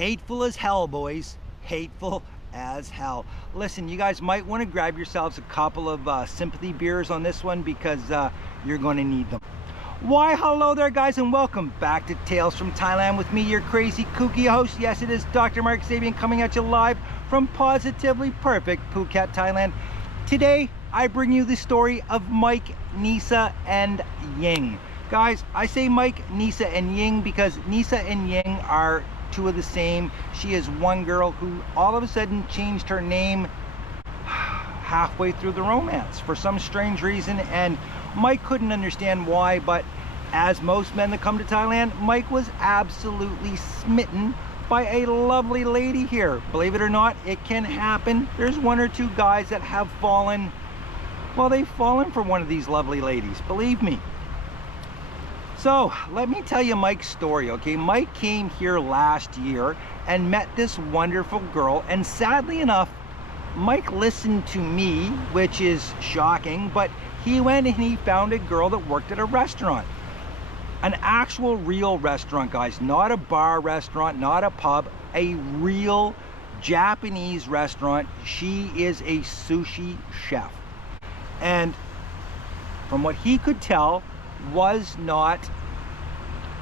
Hateful as hell, boys. Hateful as hell. Listen, you guys might want to grab yourselves a couple of sympathy beers on this one, because you're going to need them. Why, hello there, guys, and welcome back to Tales from Thailand with me, your crazy, kooky host. Yes, it is Dr. Mark Sabian coming at you live from positively perfect Phuket, Thailand. Today, I bring you the story of Mike, NISA, and YING. Guys, I say Mike, NISA, and YING because NISA and YING are two of the same. She is one girl who all of a sudden changed her name halfway through the romance for some strange reason, and Mike couldn't understand why, but as most men that come to Thailand, Mike was absolutely smitten by a lovely lady here. Believe it or not, it can happen. There's one or two guys that have fallen, well, they've fallen for one of these lovely ladies, believe me. So let me tell you Mike's story, okay? Mike came here last year and met this wonderful girl, and sadly enough, Mike listened to me, which is shocking, but he went and he found a girl that worked at a restaurant. An actual real restaurant, guys, not a bar restaurant, not a pub, a real Japanese restaurant. She is a sushi chef. And from what he could tell, was not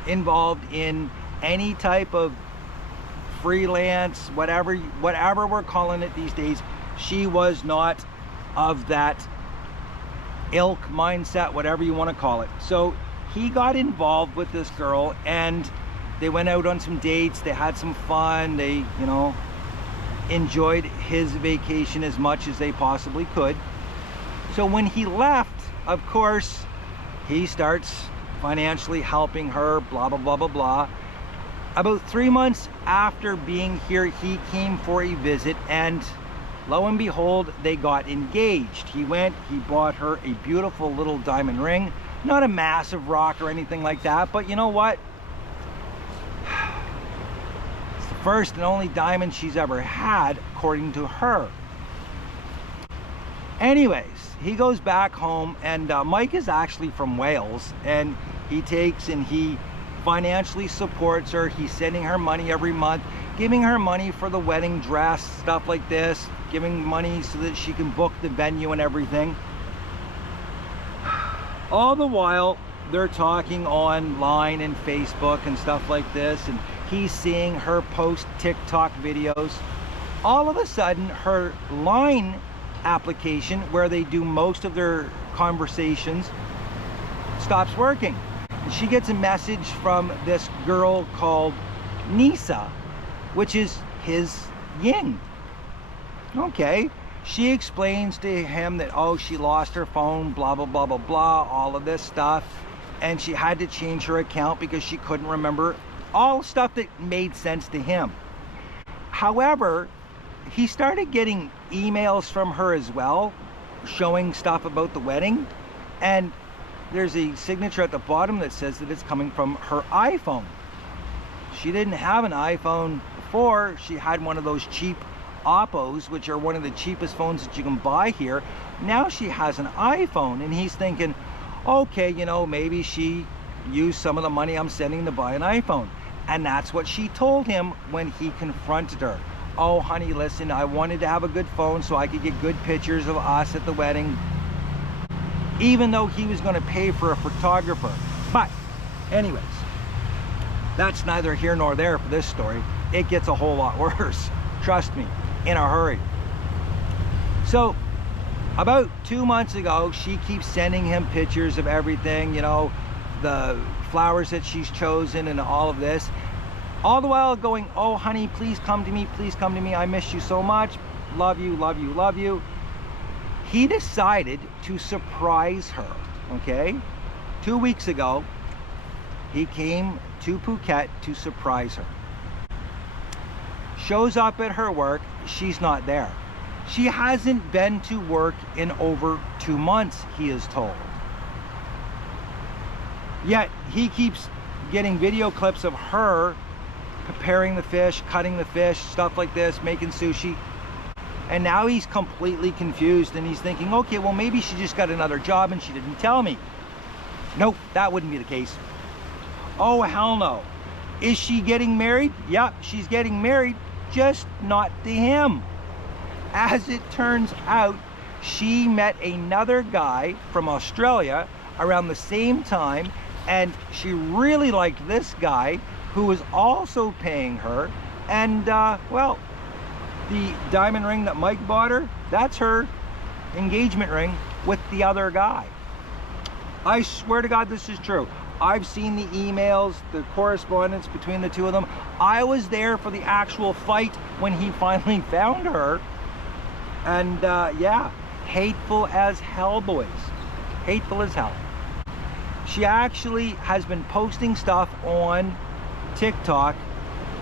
involved in any type of freelance, whatever we're calling it these days. She was not of that ilk, mindset, whatever you want to call it. So he got involved with this girl and they went out on some dates, they had some fun, they, you know, enjoyed his vacation as much as they possibly could. So when he left, of course, he starts financially helping her, blah, blah, blah, blah, blah. About 3 months after being here, he came for a visit, and lo and behold, they got engaged. He went, he bought her a beautiful little diamond ring. Not a massive rock or anything like that, but you know what? It's the first and only diamond she's ever had, according to her. Anyways, he goes back home, and Mike is actually from Wales, and he takes and he financially supports her. He's sending her money every month, giving her money for the wedding dress, stuff like this, giving money so that she can book the venue and everything. All the while, they're talking online and Facebook and stuff like this, and he's seeing her post TikTok videos. All of a sudden, her line application, where they do most of their conversations, stops working. And she gets a message from this girl called NISA, which is his YING. Okay, she explains to him that, oh, she lost her phone, blah, blah, blah, blah, blah, all of this stuff, and she had to change her account because she couldn't remember, all stuff that made sense to him. However, he started getting emails from her as well, showing stuff about the wedding, and there's a signature at the bottom that says that it's coming from her iPhone. She didn't have an iPhone before. She had one of those cheap Oppos, which are one of the cheapest phones that you can buy here. Now she has an iPhone, and he's thinking, okay, you know, maybe she used some of the money I'm sending to buy an iPhone. And that's what she told him when he confronted her. Oh, honey, listen, I wanted to have a good phone so I could get good pictures of us at the wedding, even though he was going to pay for a photographer. But anyways, that's neither here nor there for this story. It gets a whole lot worse, trust me, in a hurry. So about 2 months ago, she keeps sending him pictures of everything, you know, the flowers that she's chosen and all of this, all the while going, oh honey, please come to me, please come to me, I miss you so much, love you, love you, love you. He decided to surprise her, okay? 2 weeks ago, he came to Phuket to surprise her. Shows up at her work, she's not there. She hasn't been to work in over 2 months, he is told. Yet, he keeps getting video clips of her preparing the fish, cutting the fish, stuff like this, making sushi. And now he's completely confused, and he's thinking, okay, well, maybe she just got another job and she didn't tell me. Nope, that wouldn't be the case. Oh, hell no. Is she getting married? Yep, she's getting married, just not to him. As it turns out, she met another guy from Australia around the same time, and she really liked this guy who was also paying her. And well, the diamond ring that Mike bought her, that's her engagement ring with the other guy. I swear to God this is true. I've seen the emails, the correspondence between the two of them. I was there for the actual fight when he finally found her. And yeah, hateful as hell, boys. Hateful as hell. She actually has been posting stuff on TikTok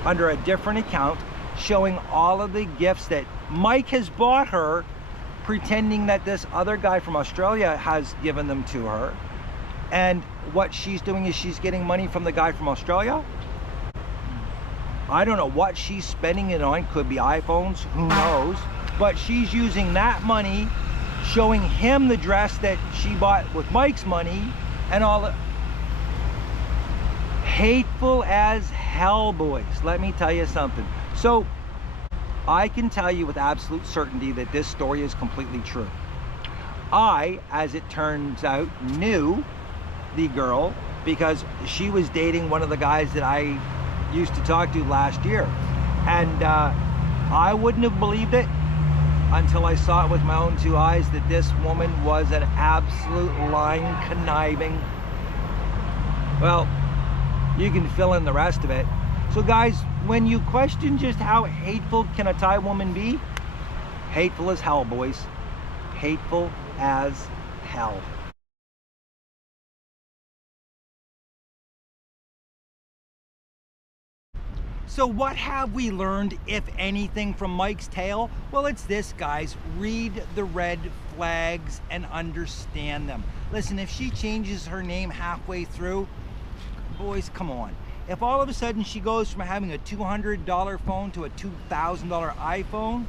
under a different account, showing all of the gifts that Mike has bought her, pretending that this other guy from Australia has given them to her. And what she's doing is she's getting money from the guy from Australia. I don't know what she's spending it on. Could be iPhones, who knows? But she's using that money, showing him the dress that she bought with Mike's money, and all the hateful as hell, boys. Let me tell you something. So I can tell you with absolute certainty that this story is completely true. I, as it turns out, knew the girl because she was dating one of the guys that I used to talk to last year. And I wouldn't have believed it until I saw it with my own two eyes that this woman was an absolute lying, conniving. Well, you can fill in the rest of it. So guys, when you question just how hateful can a Thai woman be, hateful as hell, boys. Hateful as hell. So what have we learned, if anything, from Mike's tale? Well, it's this, guys. Read the red flags and understand them. Listen, if she changes her name halfway through, boys, come on. If all of a sudden she goes from having a $200 phone to a $2,000 iPhone,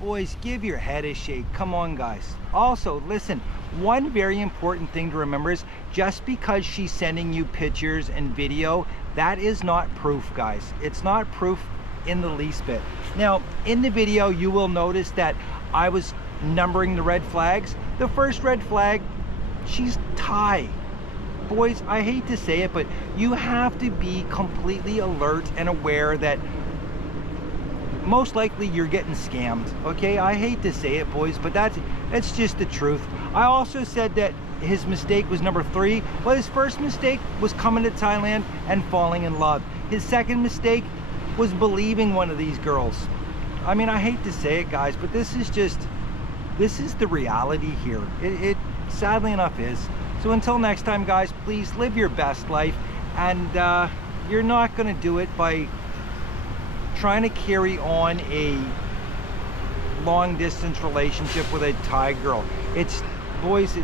boys, give your head a shake. Come on, guys. Also, listen, one very important thing to remember is just because she's sending you pictures and video, that is not proof, guys. It's not proof in the least bit. Now, in the video, you will notice that I was numbering the red flags. The first red flag, she's Thai. Boys, I hate to say it, but you have to be completely alert and aware that most likely you're getting scammed, okay? I hate to say it, boys, but that's just the truth. I also said that his mistake was number 3. Well, his first mistake was coming to Thailand and falling in love. His second mistake was believing one of these girls. I mean, I hate to say it, guys, but this is the reality here. It sadly enough is. So until next time, guys, please live your best life, and you're not gonna do it by trying to carry on a long distance relationship with a Thai girl. Boys,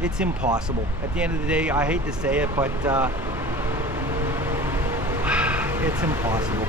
it's impossible. At the end of the day, I hate to say it, but it's impossible.